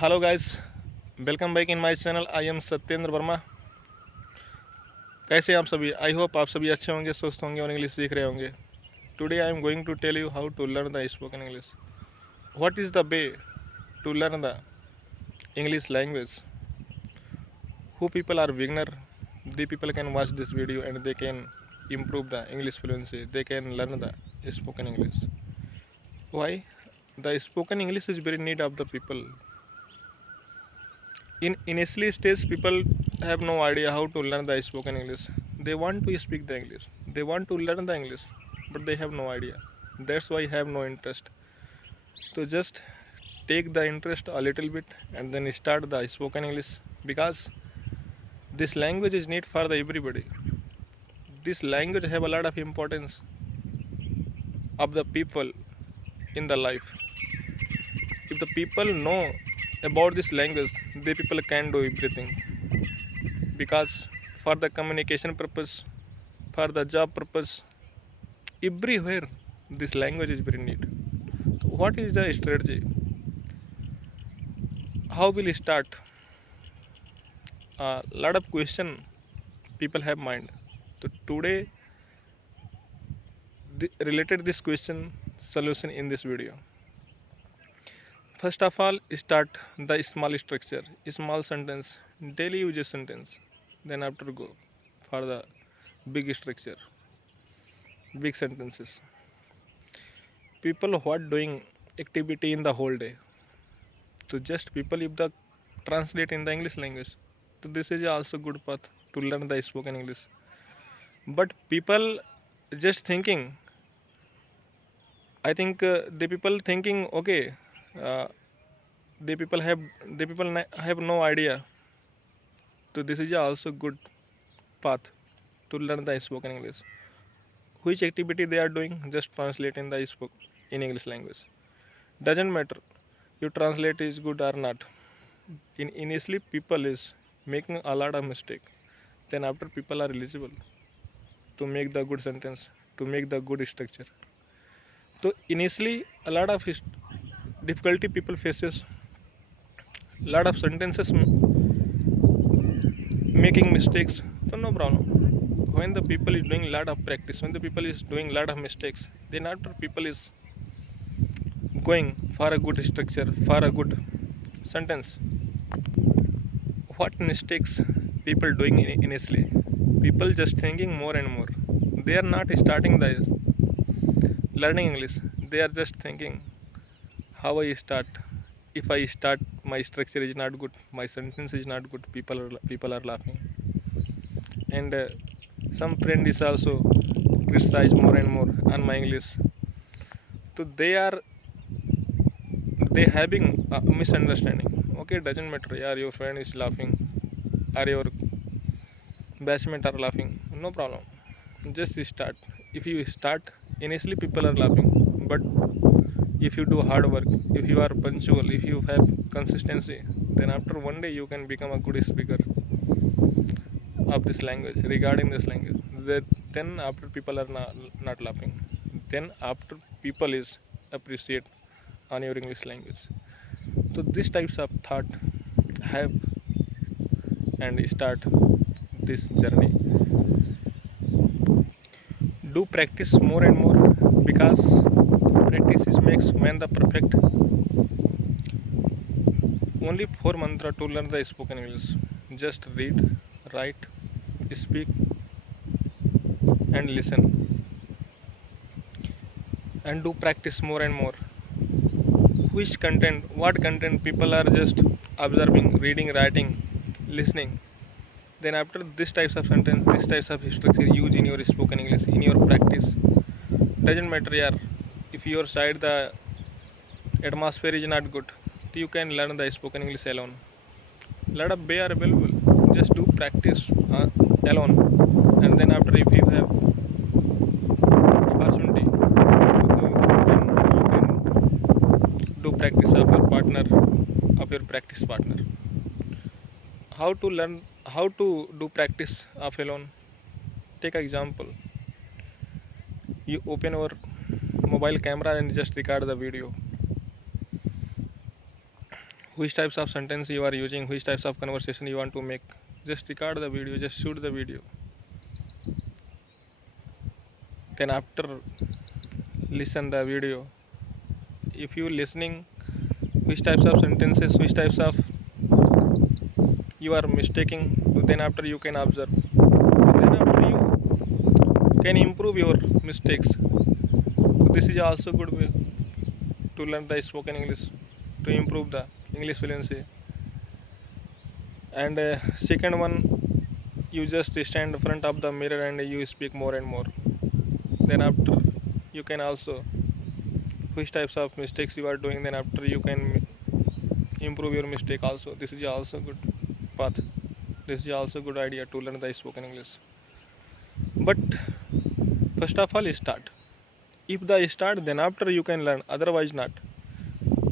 Hello guys, welcome back in my channel. I am Satyendra Verma. कैसे हैं आप सभी? आई होप आप सभी अच्छे होंगे, स्वस्थ होंगे और इंग्लिश सीख रहे होंगे। Today I am going to tell you how to learn the spoken English. What is the way to learn the English language? Who people are beginner, the people can watch this video and they can improve the English fluency. They can learn the spoken English. Why? The spoken English is very need of the people. In initially stage, people have no idea how to learn the spoken English. They want to speak the English, they want to learn the English, but they have no idea. That's why have no interest. So just take the interest a little bit and then start the spoken English, because this language is need for the everybody. This language have a lot of importance of the people in the life. If the people know about this language, the people can do everything, because for the communication purpose, for the job purpose, everywhere this language is very neat. So what is the strategy? How will we start? A lot of question people have mind. So today related this question solution in this video. First of all, start the small structure, small sentence, daily usage sentence. Then after go for the big structure, big sentences. People what doing activity in the whole day. So just people if the translate in the English language. So this is also good path to learn the spoken English. But people just thinking, I think the people thinking, okay, uh, the people have have no idea. So this is also good path to learn the spoken English. Which activity they are doing, just translate in the spoke in English language. Doesn't matter you translate is good or not. In initially people is making a lot of mistake. Then after people are eligible to make the good sentence, to make the good structure. So initially a lot of difficulty people faces, lot of sentences making mistakes. So no problem. When the people is doing lot of practice, when the people is doing lot of mistakes, then after people is going for a good structure, for a good sentence. What mistakes people doing initially? People just thinking more and more. They are not starting the learning English. They are just thinking how I start. If I start, my structure is not good, my sentence is not good. People are laughing, and some friend is also criticize more and more on my English. So they having a misunderstanding. Okay, doesn't matter. Yeah, your friend is laughing, or your batchmate are laughing. No problem. Just start. If you start, initially people are laughing, but if you do hard work, if you are punctual, if you have consistency, then after one day you can become a good speaker of this language, regarding this language. Then after people are not laughing, then after people is appreciate on your English language. So these types of thought have and start this journey. Do practice more and more, because practice is makes man the perfect. Only four mantra to learn the spoken English. Just read, write, speak, and listen, and do practice more and more. Which content, what content people are just observing, reading, writing, listening. Then after this types of sentence, this types of structure use in your spoken English, in your practice. Doesn't matter, yeah. If your side the atmosphere is not good, you can learn the spoken English alone. Lot of way are available. Just do practice alone, and then after if you have opportunity, you can do practice of your partner, of your practice partner. How to learn? How to do practice of alone? Take example. You open your mobile camera and just record the video. which types of sentence you are using, which types of conversation you want to make. Just record the video, just shoot the video. Then after listen the video, if you listening which types of sentences, which types of you are mistaking, then after you can observe, then after you can improve your mistakes. So this is also good way to learn the spoken English, to improve the English fluency. And second one, you just stand in front of the mirror and you speak more and more. Then after you can also which types of mistakes you are doing, then after you can improve your mistake also. This is also good path. This is also good idea to learn the spoken English. But first of all start. If the start, then after you can learn, otherwise not.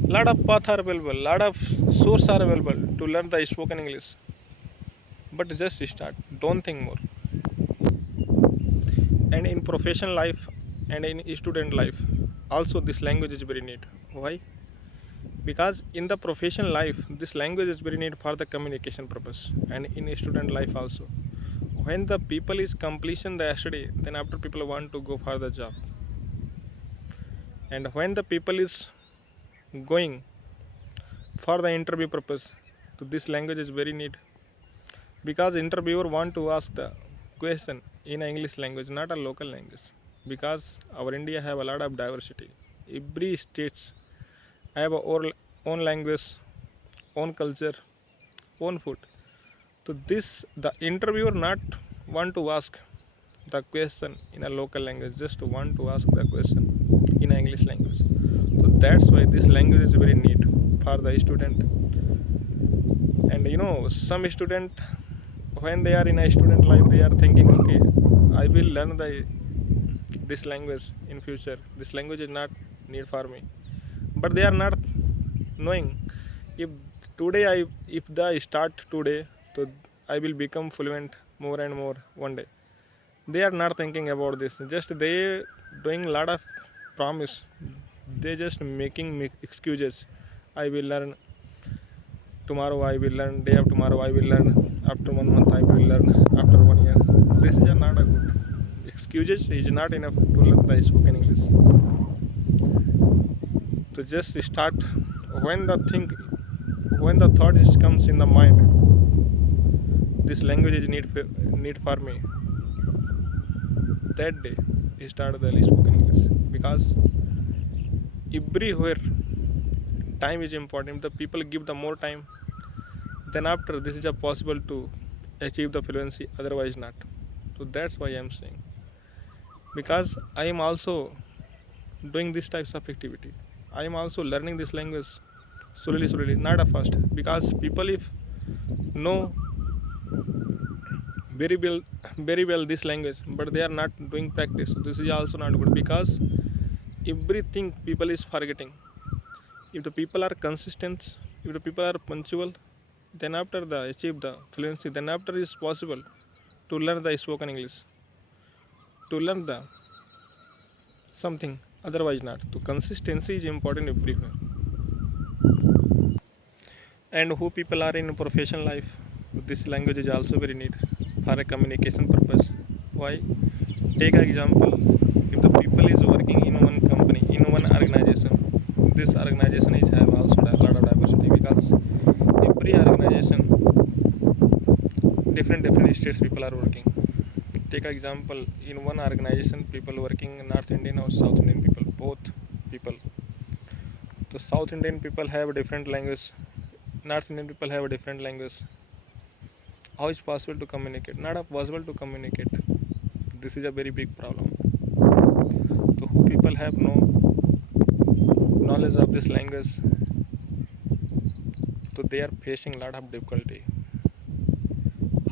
Lot of path are available, lot of source are available to learn the spoken English. But just start, don't think more. And in professional life and in student life also this language is very neat. Why? Because in the professional life this language is very neat for the communication purpose, and in student life also. When the people is completion the study, then after people want to go for the job. And when the people is going for the interview purpose, so this language is very neat, because interviewer want to ask the question in English language, not a local language. Because our India have a lot of diversity, every states have a own language, own culture, own food. So this the interviewer not want to ask the question in a local language, just want to ask the question in English language. So that's why this language is very neat for the student. And some student, when they are in a student life, they are thinking, okay, I will learn this language in future, this language is not need for me. But they are not knowing, if today if the start today, so I will become fluent more and more one day. They are not thinking about this, just they doing lot of promise, they just making excuses. I will learn tomorrow, I will learn day of tomorrow, I will learn after 1 month, I will learn after 1 year. This is not a good excuses, is not enough to learn the spoken English. To just start, when the thing, when the thought is comes in the mind, this language is need for me, that day start the spoken English. Because everywhere time is important. If the people give the more time, then after this is a possible to achieve the fluency, otherwise not. So that's why I am saying, because I am also doing this types of activity, I am also learning this language slowly, not a fast. Because people if know very well this language, but they are not doing practice, this is also not good. Because everything people is forgetting. If the people are consistent, if the people are punctual, then after the achieve the fluency, then after is possible to learn the spoken English, to learn the something, otherwise not. So consistency is important everywhere. And who people are in professional life, this language is also very neat for a communication purpose. Why? Take an example, if the people is working in one company, in one organization, this organization is have also a lot of diversity. Because every organization, different states people are working. Take an example, in one organization people working North Indian or South Indian people, both people. The South Indian people have a different language, North Indian people have a different language. How is possible to communicate? Not possible to communicate. This is a very big problem. So who people have no knowledge of this language, so they are facing a lot of difficulty.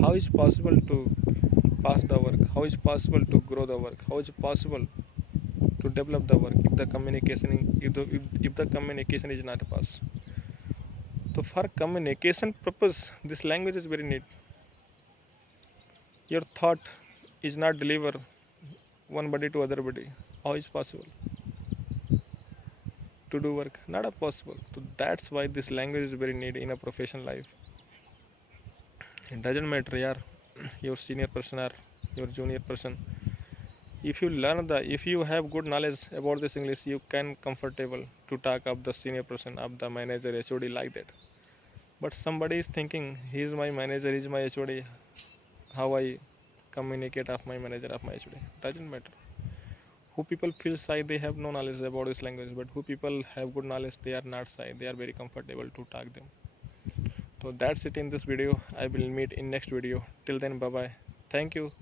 How is possible to pass the work? How is possible to grow the work? How is possible to develop the work if the communication, if the communication is not passed? So for communication purpose, this language is very neat. Your thought is not deliver one body to other body. How is possible to do work, not a possible. So that's why this language is very needed in a professional life. It doesn't matter, yeah, your senior person or your junior person. If you have good knowledge about this English, you can comfortable to talk of the senior person of the manager HOD like that. But somebody is thinking he is my manager, he is my HOD. How I communicate of my manager of my HOD doesn't matter. Who people feel shy, they have no knowledge about this language, but who people have good knowledge, they are not shy, they are very comfortable to talk them. So that's it in this video. I will meet in next video. Till then, bye bye. Thank you.